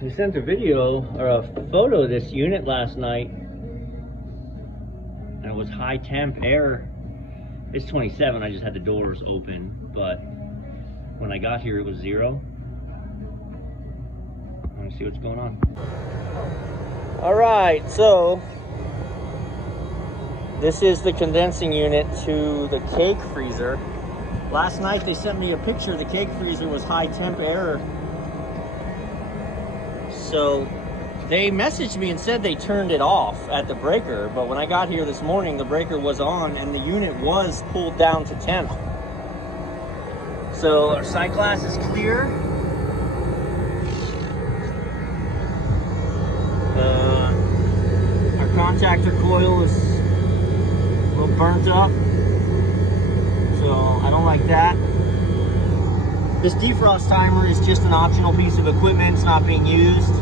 We sent a video or a photo of this unit last night, and it was high temp air. It's 27, I just had the doors open, but when I got here it was 0. I want to see what's going on. All right, so this is the condensing unit to the cake freezer. Last night they sent me a picture. The cake freezer was high temp air. So they messaged me and said they turned it off at the breaker, but when I got here this morning, the breaker was on and the unit was pulled down to temp. So our sight glass is clear. Our contactor coil is a little burnt up, so I don't like that. This defrost timer is just an optional piece of equipment. It's not being used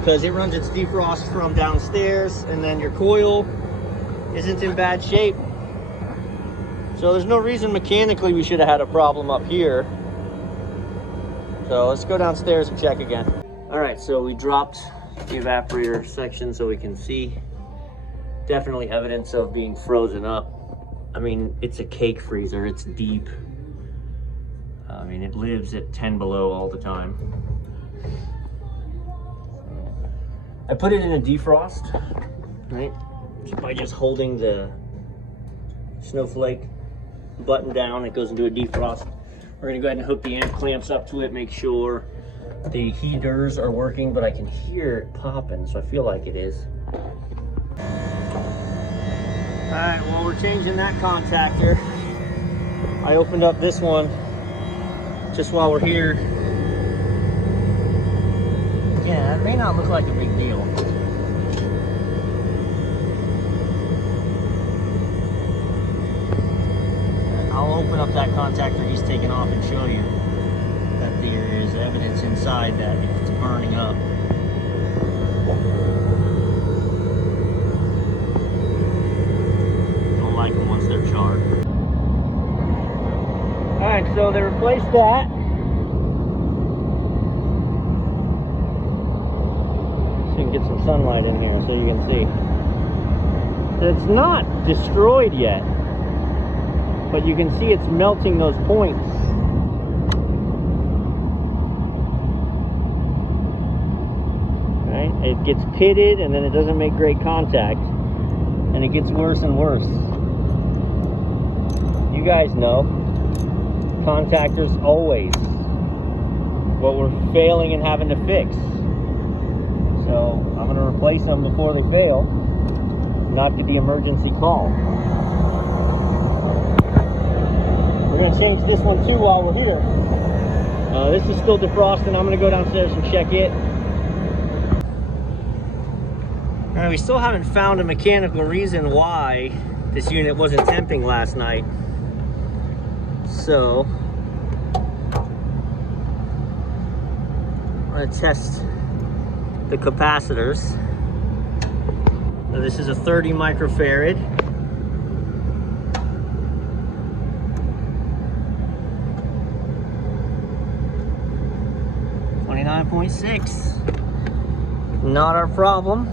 because it runs its defrost from downstairs, and then your coil isn't in bad shape. So there's no reason mechanically we should have had a problem up here. So let's go downstairs and check again. All right, so we dropped the evaporator section so we can see. Definitely evidence of being frozen up. I mean, it's a cake freezer, it's deep. I mean, it lives at 10 below all the time. I put it in a defrost, right? By just holding the snowflake button down, it goes into a defrost. We're gonna go ahead and hook the amp clamps up to it, make sure the heaters are working, but I can hear it popping, so I feel like it is. All right, well, we're changing that contactor. I opened up this one just while we're here. Yeah, it may not look like a big deal. And I'll open up that contactor he's taken off and show you that there is evidence inside that it's burning up. Don't like them once they're charred. Alright, so they replaced that. So you can get some sunlight in here so you can see. It's not destroyed yet, but you can see it's melting those points. Right? It gets pitted and then it doesn't make great contact, and it gets worse and worse. You guys know. Contactors always what we're failing and having to fix. So I'm going to replace them before they fail, not get the emergency call. We're going to change this one too while we're here. This is still defrosting. I'm going to go downstairs and check it. All right, we still haven't found a mechanical reason why this unit wasn't temping last night. So I'm going to test the capacitors. Now, this is a 30 microfarad. .6. Not our problem.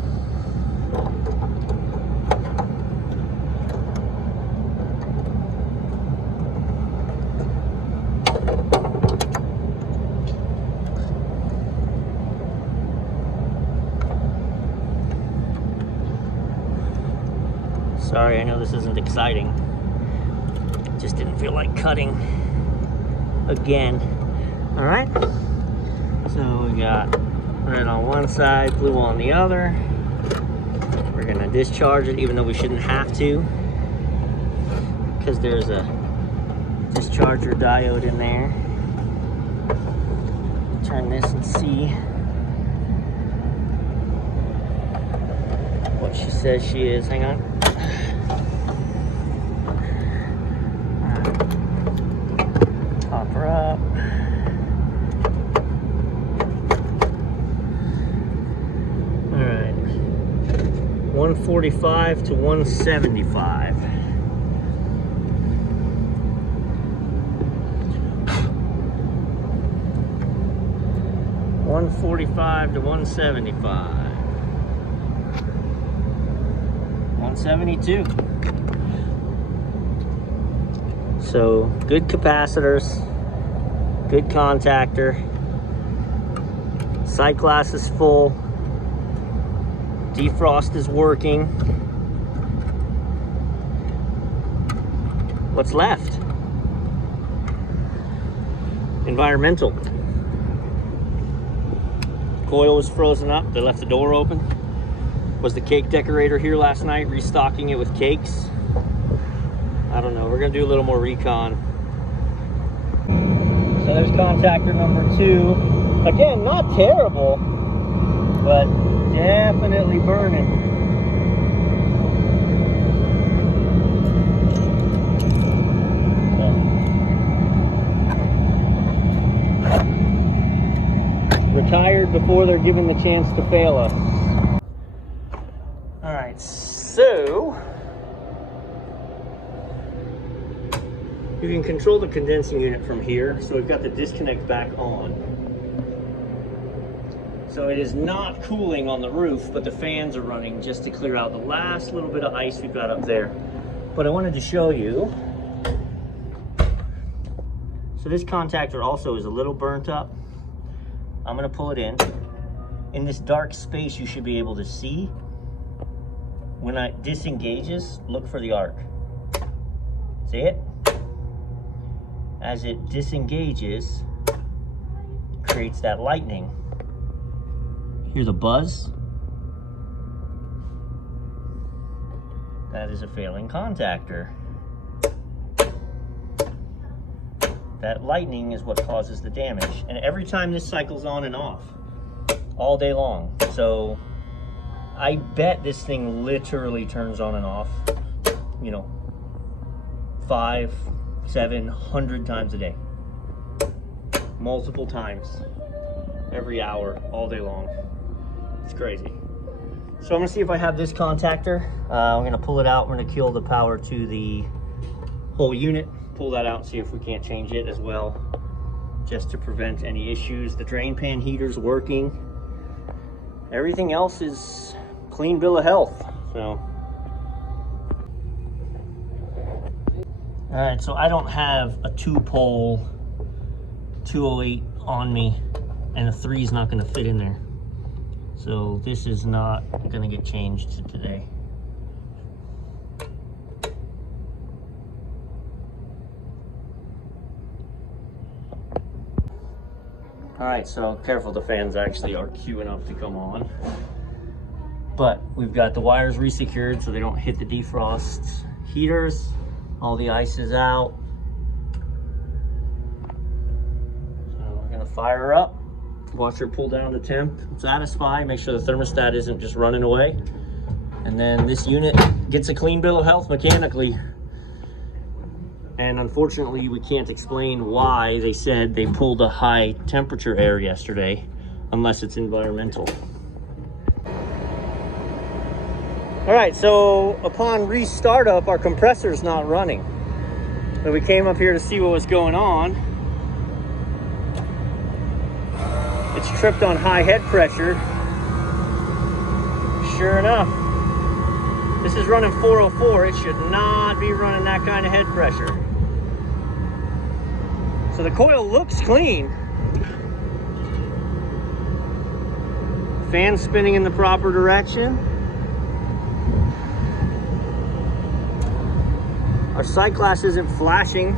Sorry, I know this isn't exciting. Just didn't feel like cutting again. All right. So we got red on one side, blue on the other. We're gonna discharge it, even though we shouldn't have to, because there's a discharger diode in there. Turn this and see what she says she is. Hang on. Pop her up. All right. 145 to 175. 145 to 175. 172. So good capacitors, good contactor. Sight glass is full. Defrost is working. What's left? Environmental. Coil was frozen up. They left the door open. Was the cake decorator here last night restocking it with cakes? I don't know. We're gonna do a little more recon. So there's contactor number 2. Again, not terrible, but definitely burning. So. Retired before they're given the chance to fail us. All right, so you can control the condensing unit from here. So we've got the disconnect back on. So it is not cooling on the roof, but the fans are running just to clear out the last little bit of ice we've got up there. But I wanted to show you. So this contactor also is a little burnt up. I'm gonna pull it in. In this dark space, you should be able to see. When it disengages, look for the arc. See it? As it disengages, it creates that lightning. Hear the buzz? That is a failing contactor. That lightning is what causes the damage. And every time this cycles on and off, all day long. So I bet this thing literally turns on and off, you know, 500-700 times a day. Multiple times, every hour, all day long. It's crazy. So I'm gonna see if I have this contactor. I'm gonna pull it out. We're gonna kill the power to the whole unit. Pull that out and see if we can't change it as well, just to prevent any issues. The drain pan heater's working. Everything else is clean bill of health. So, all right, so I don't have a 2-pole 208 on me, and a 3 is not gonna fit in there. So this is not gonna get changed today. All right, so careful, the fans actually are queuing up to come on. But we've got the wires resecured so they don't hit the defrost heaters. All the ice is out. So we're gonna fire her up. Watch her pull down the temp, satisfy, make sure the thermostat isn't just running away. And then this unit gets a clean bill of health mechanically. And unfortunately, we can't explain why they said they pulled a high temperature air yesterday, unless it's environmental. All right, so upon restart up, our compressor's not running. But we came up here to see what was going on. It's tripped on high head pressure. Sure enough, this is running 404. It should not be running that kind of head pressure. So the coil looks clean. Fan spinning in the proper direction. Our sight glass isn't flashing.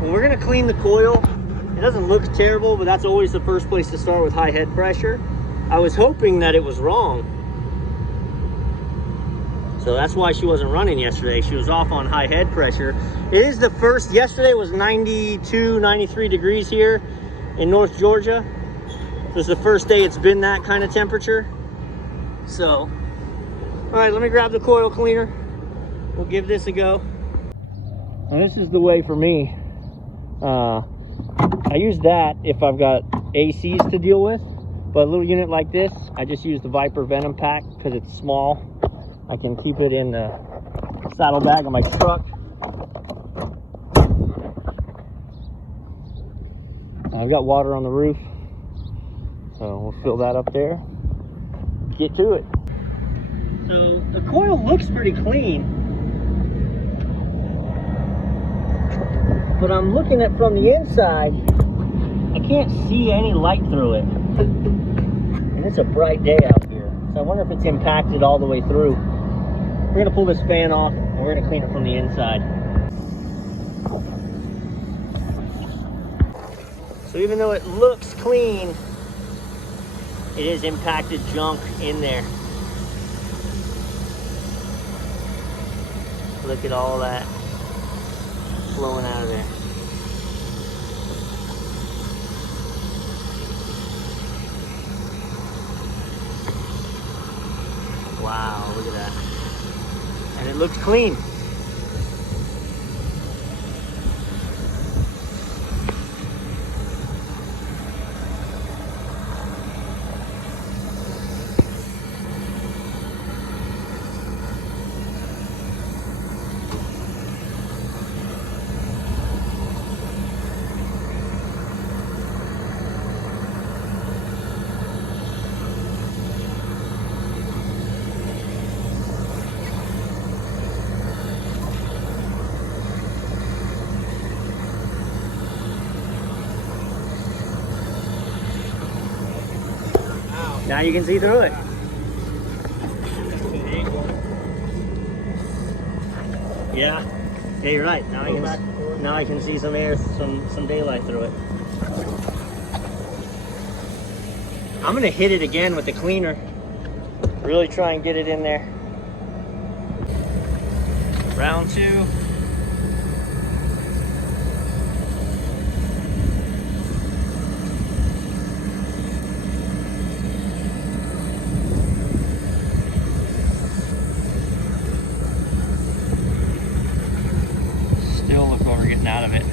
When we're gonna clean the coil, it doesn't look terrible, but that's always the first place to start with high head pressure. I was hoping that it was wrong. So that's why she wasn't running yesterday. She was off on high head pressure. It is the first, yesterday was 92, 93 degrees here in North Georgia. It was the first day it's been that kind of temperature. So, all right, let me grab the coil cleaner. We'll give this a go. Now this is the way for me. I use that if I've got ACs to deal with, but a little unit like this, I just use the Viper Venom Pack because it's small. I can keep it in the saddlebag of my truck. I've got water on the roof. So we'll fill that up there, get to it. So the coil looks pretty clean, but I'm looking at from the inside, I can't see any light through it. And it's a bright day out here. So I wonder if it's impacted all the way through. We're gonna pull this fan off and we're gonna clean it from the inside. So even though it looks clean, it is impacted junk in there. Look at all that flowing out of there. Wow, look at that. And it looks clean. Now you can see through it. Yeah, you're right. Now I can see some air, some daylight through it. I'm gonna hit it again with the cleaner. Really try and get it in there. Round 2. Look what we're getting out of it.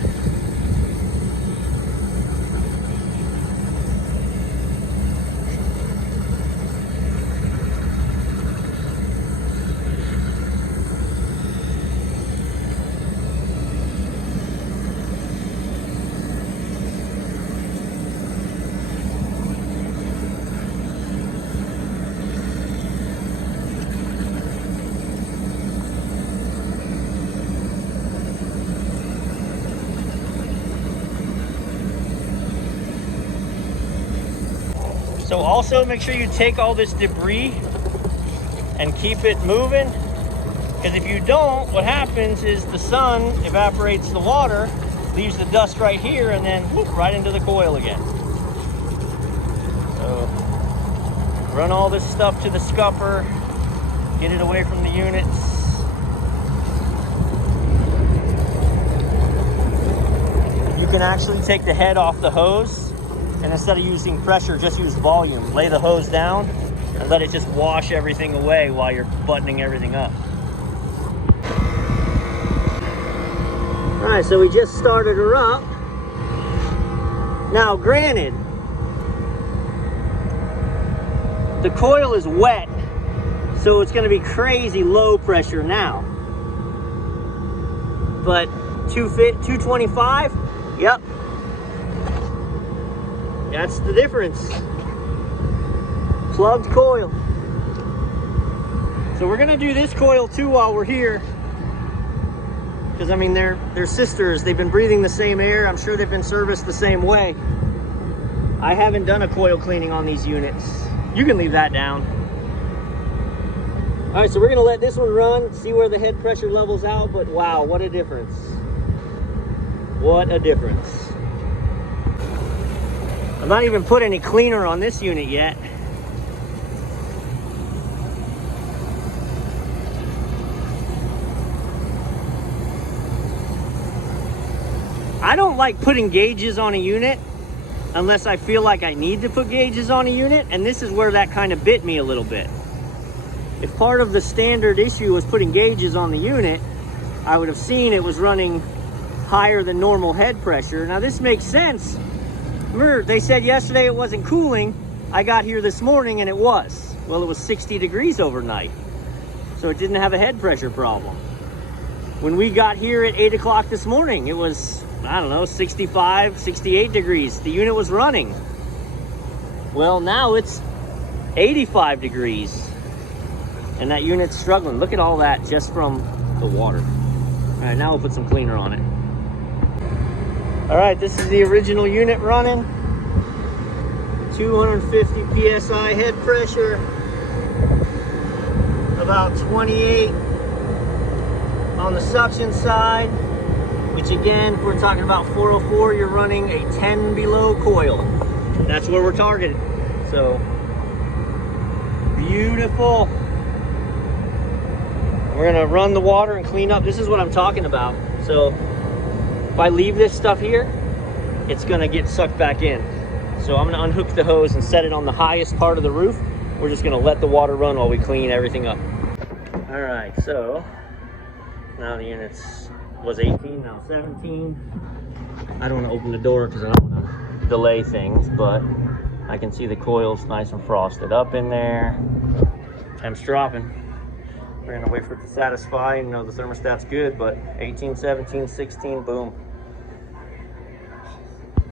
So also make sure you take all this debris and keep it moving, because if you don't, what happens is the sun evaporates the water, leaves the dust right here, and then whoop, right into the coil again. So run all this stuff to the scupper, get it away from the units. You can actually take the head off the hose, and instead of using pressure, just use volume. Lay the hose down and let it just wash everything away while you're buttoning everything up. All right, so we just started her up. Now, granted, the coil is wet, so it's gonna be crazy low pressure now. But 225, yep. That's the difference. Plugged coil. So we're gonna do this coil too while we're here, because I mean they're sisters. They've been breathing the same air. I'm sure they've been serviced the same way. I haven't done a coil cleaning on these units. You can leave that down. All right, so we're gonna let this one run, see where the head pressure levels out. But wow, what a difference! What a difference! I've not even put any cleaner on this unit yet. I don't like putting gauges on a unit unless I feel like I need to put gauges on a unit, and this is where that kind of bit me a little bit. If part of the standard issue was putting gauges on the unit, I would have seen it was running higher than normal head pressure. Now this makes sense. Remember, they said yesterday it wasn't cooling. I got here this morning and it was. Well, it was 60 degrees overnight, so it didn't have a head pressure problem. When we got here at 8 o'clock this morning, it was, I don't know, 65, 68 degrees. The unit was running. Well, now it's 85 degrees and that unit's struggling. Look at all that just from the water. All right, now we'll put some cleaner on it. All right, this is the original unit running. 250 PSI head pressure, about 28 on the suction side, which again, if we're talking about 404, you're running a 10 below coil. That's where we're targeted. So, beautiful. We're gonna run the water and clean up. This is what I'm talking about. So, if I leave this stuff here, it's gonna get sucked back in. So I'm gonna unhook the hose and set it on the highest part of the roof. We're just gonna let the water run while we clean everything up. All right, so now the units was 18, now 17. I don't wanna open the door because I don't wanna delay things, but I can see the coils nice and frosted up in there. Temp's dropping. We're gonna wait for it to satisfy and know the thermostat's good, but 18, 17, 16, boom.